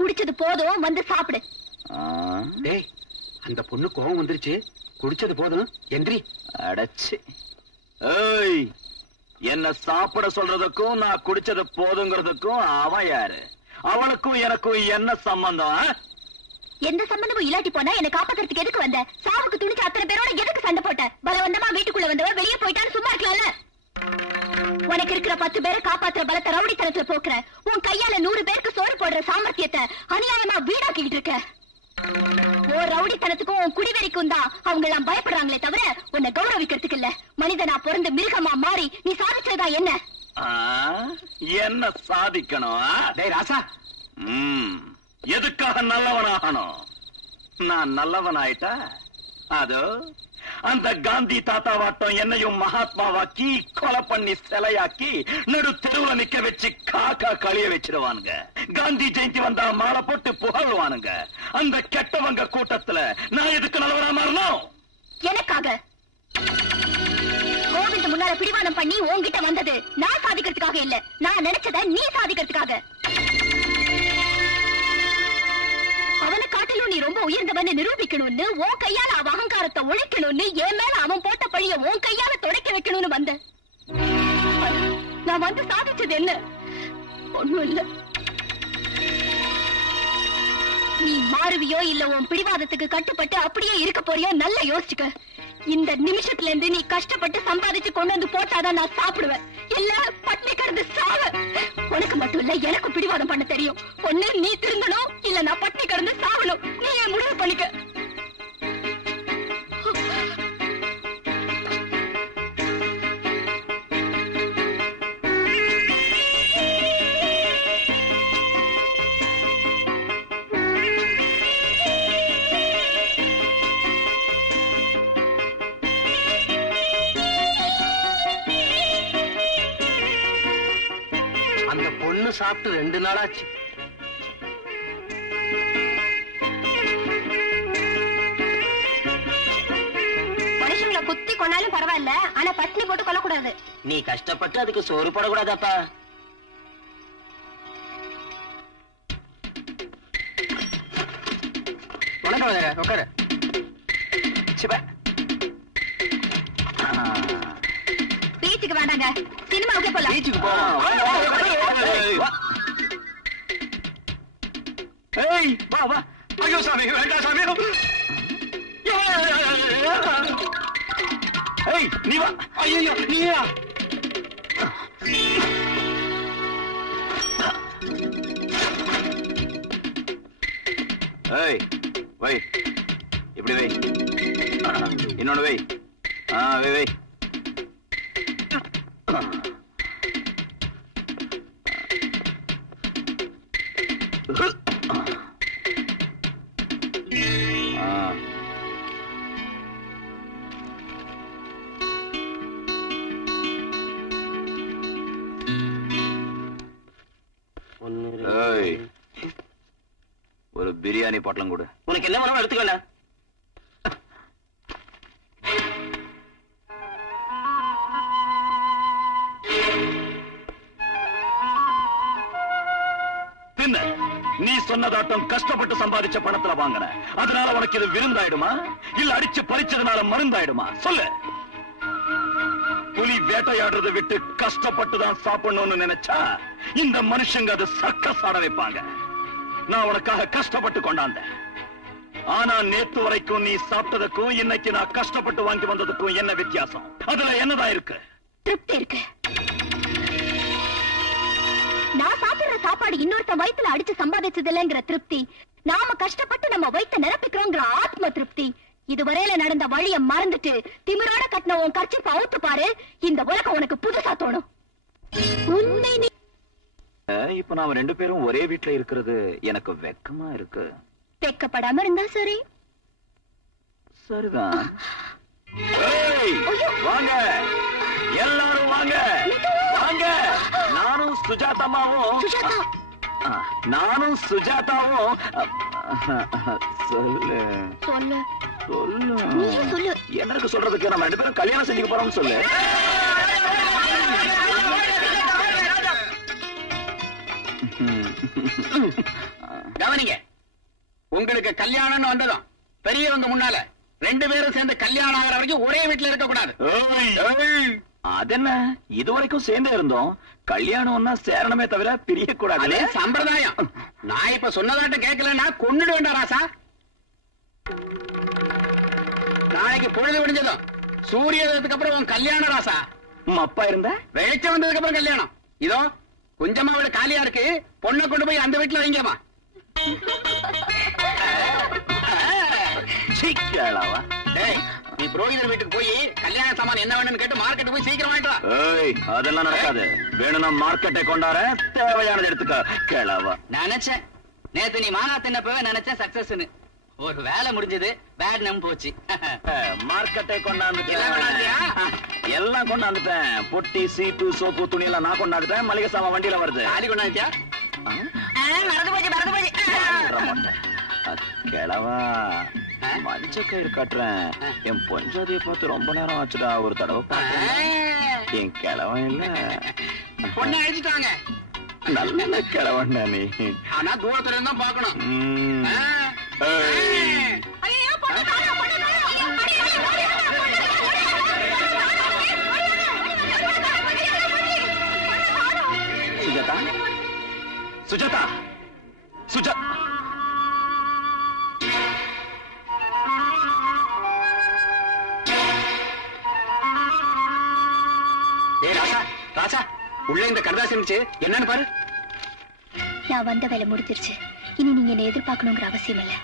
குடிச்சது போதும், வந்து சாப்பிடு. டேய், அந்த பொண்ணு கோவம் வந்துருச்சு. குடிச்சது போதும், எந்திரி. அடச்சி. ஏய், என்ன சாப்பிட சொல்றதுக்கும் நான் குடிச்சது போதுங்கிறதுக்கும் அவன் யாரு? அவளுக்கும் எனக்கும் என்ன சம்பந்தம்? எந்த சம்பந்தமும் இல்லாட்டி போனா என்ன காப்பாத்துறதுக்கு எதுக்கு வந்த? சாவுக்கு துணிச்ச அத்தனை பேரோட எதுக்கு சண்டை போட்ட? பலவந்தமா வீட்டுக்குள்ள வந்தவ வெளியே போயிட்டான்னு சும்மா இருக்கலாம்ல? உனக்கு இருக்கிற 10 பேரை காப்பாத்துற பலத்தை ரவுடித்தனத்துல போக்குற. உன் கையால 100 பேருக்கு சோறு போடுற சாமர்த்தியத்தை அநியாயமா வீடாக்கிட்டு இருக்க. ஓ ரவுடித்தனத்துக்கும் உன் குடிவெறிக்கும் தான் அவங்க எல்லாம் பயப்படுறாங்களே தவிர உன்னை கௌரவிக்கிறதுக்கு இல்ல. மனிதனா பிறந்து மிருகமா மாறி நீ சாதிச்சதா என்ன? என்ன சாதிக்கணும்? டேய் ராசா, எதுக்காக நல்லவனாகணும்? நான் நல்லவன் ஆயிட்டா அதோ அந்த காந்தி தாத்தாவாட்டம் என்னையும் மகாத்மாவாக்கி கொலை பண்ணி சிலையாக்கி நடு தெருவுல நிக்க வச்சு காக்கா கழிய வச்சிருவானுங்க. காந்தி ஜெயந்தி வந்தா மாலை போட்டு புகழ்வானுங்க. அந்த கெட்டவங்க கூட்டத்துல நான் எதுக்கு நல்லவனா மாறணும்? எனக்காக கோவிந்த் முன்னால பிடிவாதம் பண்ணி உன்கிட்ட வந்தது நான் சாதிக்கிறதுக்காக இல்ல, நான் நினைச்சத நீ சாதிக்கிறதுக்காக. அவனை காட்டிலும் நீ ரொம்ப உயர்ந்தவன்னு நிரூபிக்கணும்னு, உன் கையால அவ அகங்காரத்தை ஒழிக்கணும்னு, என் மேல அவன் போட்ட பழிய உன் கையால துடைக்க வைக்கணும்னு வந்த. நான் வந்து சாதிச்சது என்ன? ஒண்ணும் இல்ல. நீ மாறுவியோ இல்ல உன் பிடிவாதத்துக்கு கட்டுப்பட்டு அப்படியே இருக்க போறியோ நல்லா யோசிச்சுக்க. இந்த நிமிஷத்துல இருந்து நீ கஷ்டப்பட்டு சம்பாதிச்சு கொண்டு வந்து போட்டாதான் நான் சாப்பிடுவேன், இல்ல பட்னி கிடந்து சாவ. உனக்கு மட்டும் இல்ல எனக்கு பிடிவாதம் பண்ண தெரியும். ஒண்ணு நீ திருந்தணும், இல்ல நான் பட்னி கிடந்து சாவணும். நீ என் முடிவு பண்ணிக்க. சாப்பிட்டு 2 நாளாச்சு. மனுஷங்களை குத்தி கொண்டாலும் பரவாயில்ல, ஆனா பட்டினி போட்டு கொல்லக்கூடாது. நீ கஷ்டப்பட்டு அதுக்கு சோறு போடக்கூடாதாப்பா. வணக்கம், உட்காரு. பீச்சுக்கு வேண்டாங்க, சினிமாவுக்கே போலாம். பீச்சுக்கு போலாம். ஏய் வா வா. ஐயோ சாமி, வேண்டாம் சாமி. ஏய் நீ வா. ஐயோ நீயா? ஏய் வை, இப்படி வை. இன்னொன்னு வை. வை வை. ஒரு பிரியாணி பொட்டலம் கொடு. உனக்கு என்ன வேணும் எடுத்துக்கல. பின்ன நீ சொன்னதாட்டம் கஷ்டப்பட்டு சம்பாதிச்ச பணத்துல வாங்கின, அதனால உனக்கு இது விருந்தாயிடுமா இல்ல அடிச்சு பறிச்சதுனால மருந்தாயிடுமா? சொல்லு. புலி வேட்டையாடுறதை விட்டு கஷ்டப்பட்டுதான் சாப்பிடணும்னு நினைச்சா இந்த மனுஷங்க அது சர்க்கஸ் ஆட வைப்பாங்க. நான் உனக்காக கஷ்டப்பட்டு கொண்டாந்தேன். ஆனா நேத்து வரைக்கும் நீ சாப்பிட்டதுக்கும் இன்னைக்கு நான் கஷ்டப்பட்டு வாங்கி வந்ததுக்கும் என்ன வித்தியாசம்? அதுல என்னதான் இருக்கு? திருப்தி இருக்கு. நான் சாப்பிடுற சாப்பாடு இன்னொருத்த வயித்துல அடிச்சு சம்பாதிச்சது இல்லைங்கிற திருப்தி, நாம கஷ்டப்பட்டு நம்ம வயிற்ற நிரப்பிக்கிறோங்கிற ஆத்ம திருப்தி. இதுவரையில நடந்த வழிய மறந்துட்டு திமிரோட கட்டின உன் கர்ச்சிப்ப அவுத்து பாரு, இந்த உலகம் உனக்கு புதுசா தோணும். உண்மை. இப்ப நாம 2 பேரும் ஒரே வீட்டுல இருக்கிறது எனக்கு வெக்கமா இருக்கு. வெக்கப்படாம இருந்தா சரி. சரிதான். வாங்க எல்லாரும் வாங்க வாங்க. நானும் சுஜாதாமாவும் சொல்லு சொல்லு சொல்லு. சொல்லு. எனக்கு சொல்றதுக்கு நம்ம 2 பேரும் கல்யாணம் செஞ்சுக்க போறோம்னு சொல்லு. கவனிங்க, உங்களுக்கு கல்யாணம்னு வந்ததும் பெரியவங்க முன்னால 2 பேரும் சேர்ந்து கல்யாணம் ஆகிற வரைக்கும் ஒரே வீட்டுல இருக்க கூடாது. அதென்ன இதுவரைக்கும் சேர்ந்தே இருந்தோம், கல்யாணம்னா சேரணமே தவிர பிரிய கூடாது. அதே சம்பிரதாயம். நான் இப்ப சொன்னதாட்ட கேட்கலன்னா கொன்னுட வேண்டாம் ராசா. நாளைக்கு பொழுது விடிஞ்சதும் சூரியதத்துக்கு அப்புறம் உன் கல்யாணம் ராசா. அப்பா இருந்த வெளிச்சம் வந்ததுக்கு அப்புறம் கல்யாணம். இதோ கொஞ்சமா அவள காலியா இருக்கு, பொண்ணை கொண்டு போய் அந்த வீட்டுல வைங்கம்மா. கேளாவா? டேய், நீ புரோகிதர் வீட்டுக்கு போய் கல்யாண சாமான் என்ன வேணும்னு கேட்டு மார்க்கெட் போய் சீக்கிரம் வாங்கிட்டு வா. அதெல்லாம் நடக்காது. வேணும்னா மார்க்கெட்டை கொண்டாட, தேவையானது எடுத்துக்க. கேளாவா? நினைச்சேன் நேத்து நீ மாங்கா தின்னப்பவே நினைச்சேன் சக்சஸ்னு. ஒரு வேலை முடிஞ்சது, பேட் நம் போச்சு. மார்க்கெட்டை எல்லாம் கொண்டாந்துட்டியா? எல்லாம் கொண்டாந்துட்டேன். பொட்டி, சீப்பு, சோப்பு, துணி எல்லாம் நான் கொண்டாந்துட்டேன். மளிகை சாமான் வண்டியில வருது. தாலி கொண்டாந்தியா? மறந்து போச்சு. கிழவா, மஞ்ச கயிறு கட்டுறேன். என் பொஞ்சாதியை பார்த்து ரொம்ப நேரம் ஆச்சுடா. ஒரு தடவை பார்த்தேன். என் கிழவன் இல்ல, பொண்ணை அழிச்சிட்டாங்க. நல்ல கிழவன்டா நீ. ஆனா தூரத்துல இருந்தா பாக்கணும். சுஜாதா, சுஜாதா, சுஜா ராசா, உள்ள இந்த கடுதாசி இருந்துச்சு, என்னன்னு பாரு. நான் வந்த வேலை முடிஞ்சிருச்சு. இனி நீங்க என்ன எதிர்பார்க்கணுங்கிற அவசியம் இல்ல.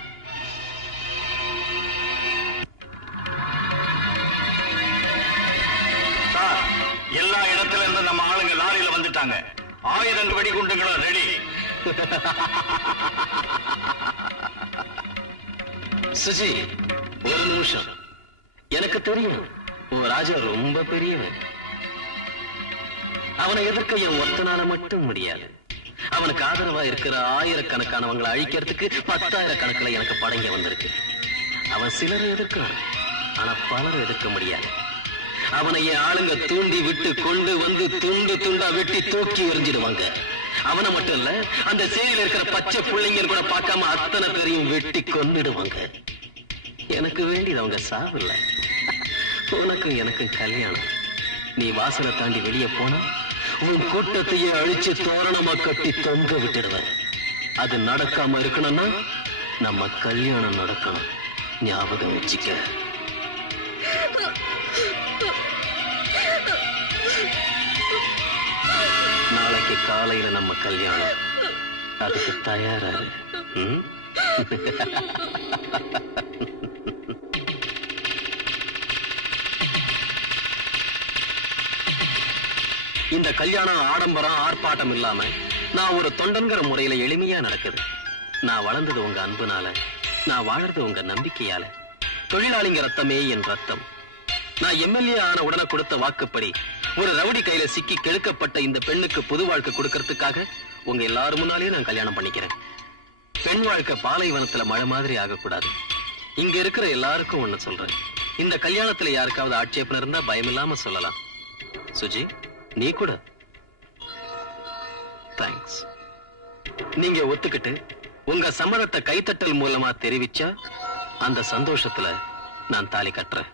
எல்லா இடத்துல இருந்து நம்ம ஆளுங்க லாரியில வந்துட்டாங்க. 1000 வெடிகுண்டுகளும் ரெடி. சுஜி, ஒரு நிமிஷம். எனக்கு தெரியும் உன் ராஜா ரொம்ப பெரியவன். அவனை எதிர்க்க என் ஒத்தனால மட்டும் முடியாது. அவனுக்கு ஆதரவா இருக்கிற ஆயிரக்கணக்கானவங்களை அழிக்கிறதுக்கு 10,000 கணக்குல எனக்கு படங்க வந்திருக்கு. அவன் சிலரை எதிர்க்கிறான், ஆனா பலரை எதிர்க்க முடியாது. அவனை என் ஆளுங்க தூண்டி விட்டு கொண்டு வந்து துண்டு துண்டா வெட்டி தூக்கி எறிஞ்சிடுவாங்க. அவனை மட்டும் இல்ல, அந்த சேரியில இருக்கிற பச்சை பிள்ளைங்க கூட பார்க்காம அத்தனை பேரையும் வெட்டி கொன்னுடுவாங்க. எனக்கு வேண்டியது அவங்க சாவில்ல, உனக்கும் எனக்கும் கல்யாணம். நீ வாசலை தாண்டி வெளியே போனா உன் கூட்டத்தையே அழிச்சு தோரணமா கட்டி தொங்க விட்டுடுவேன். அது நடக்காம இருக்கணும்னா நம்ம கல்யாணம் நடக்கணும். ஞாபகம் வச்சுக்க. நாளைக்கு காலையில நம்ம கல்யாணம். அதுக்கு தயாராரு. இந்த கல்யாணம் ஆடம்பரம் ஆர்ப்பாட்டம் இல்லாம நான் ஒரு தொண்டன்கிற முறையில எளிமையா நடக்குது. நான் வளர்ந்தது உங்க அன்புனால, நான் வாழறது உங்க நம்பிக்கையால. தொழிலாளிங்க ரத்தமே என் ரத்தம். நான் எம்எல்ஏ ஆன உடனே கொடுத்த வாக்குப்படி ஒரு ரவுடி கையில சிக்கி கெடுக்கப்பட்ட இந்த பெண்ணுக்கு புது வாழ்க்கை கொடுக்கறதுக்காக உங்க எல்லாரும் முன்னாலேயே நான் கல்யாணம் பண்ணிக்கிறேன். பெண் வாழ்க்கை பாலைவனத்துல மழை மாதிரி ஆகக்கூடாது. இங்க இருக்கிற எல்லாருக்கும் ஒண்ணு சொல்றேன், இந்த கல்யாணத்துல யாருக்காவது ஆட்சேபம் இருந்தா பயமில்லாம சொல்லலாம். சுஜி, நீ கூட தேங்க்ஸ். நீங்க ஒத்துக்கிட்டு உங்க சம்மதத்தை கைத்தட்டல் மூலமா தெரிவிச்சா அந்த சந்தோஷத்துல நான் தாலி கட்டுறேன்.